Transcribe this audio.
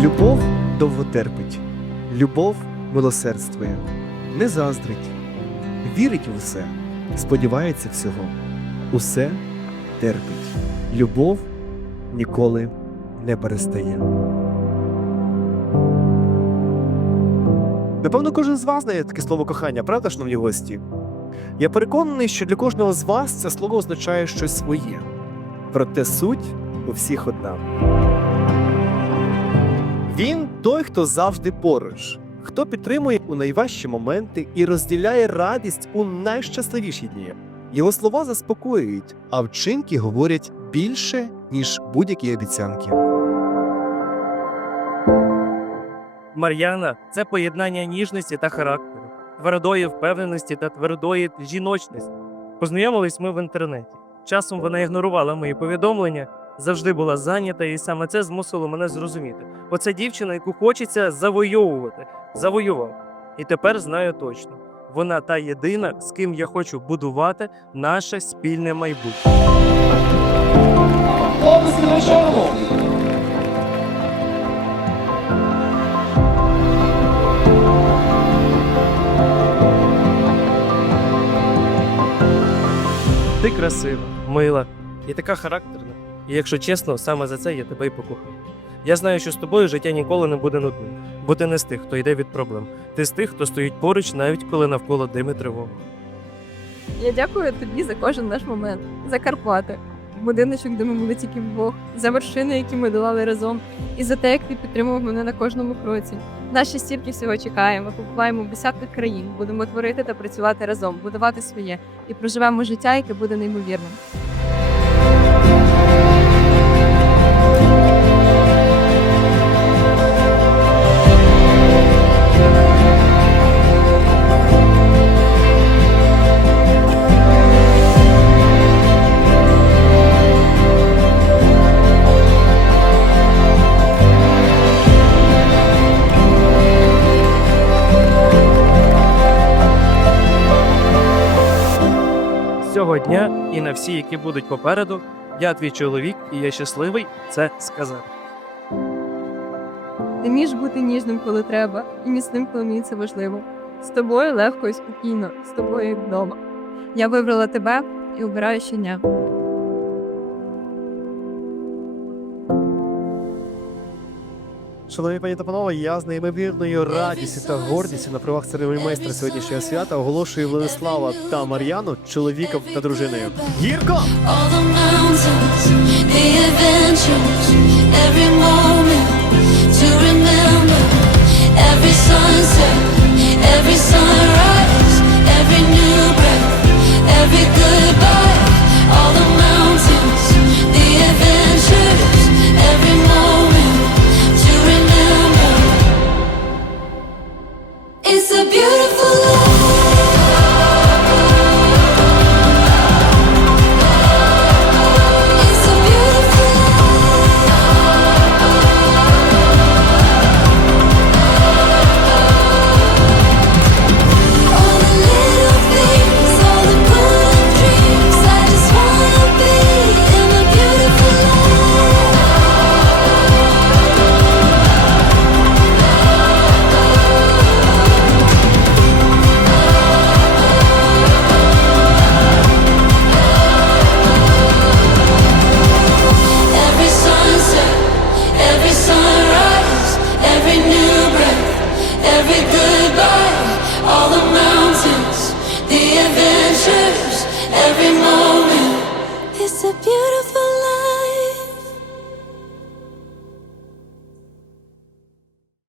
Любов довго терпить, любов милосердствує, не заздрить, вірить в усе, сподівається всього, усе терпить. Любов ніколи не перестає. Напевно, кожен з вас знає таке слово кохання, правда, шановні гості? Я переконаний, що для кожного з вас це слово означає щось своє. Проте суть у всіх одна. Він той, хто завжди поруч, хто підтримує у найважчі моменти і розділяє радість у найщасливіші дні. Його слова заспокоюють, а вчинки говорять більше, ніж будь-які обіцянки. Мар'яна це поєднання ніжності та характеру, твердої впевненості та твердої жіночності. Познайомились ми в інтернеті. Часом вона ігнорувала мої повідомлення, завжди була зайнята, і саме це змусило мене зрозуміти. Оце дівчина, яку хочеться завойовувати, завоював. І тепер знаю точно. Вона та єдина, з ким я хочу будувати наше спільне майбутнє. Ти красива, мила і така характерна. І якщо чесно, саме за це я тебе й покохав. Я знаю, що з тобою життя ніколи не буде нудним, бо ти не з тих, хто йде від проблем. Ти з тих, хто стоїть поруч, навіть коли навколо дими тривога. Я дякую тобі за кожен наш момент, за Карпати, будиночок, де ми були тільки вдвох, за вершини, які ми долали разом, і за те, як ти підтримував мене на кожному кроці. Ще стільки всього чекає. Ми побуваємо в десятках країн, будемо творити та працювати разом, будувати своє і проживемо життя, яке буде неймовірним. Цього дня і на всі, які будуть попереду, я твій чоловік, і я щасливий це сказати. Ти між бути ніжним, коли треба, і міцним, коли мені це важливо. З тобою легко і спокійно, з тобою вдома. Я вибрала тебе і обираю щодня. Шановні пані та панове, я з неймовірною радістю та гордістю на правах церемонімейстра сьогоднішнього свята оголошую Владислава та Мар'яну чоловіком та дружиною. Гірко! Every moment beautiful life. 在变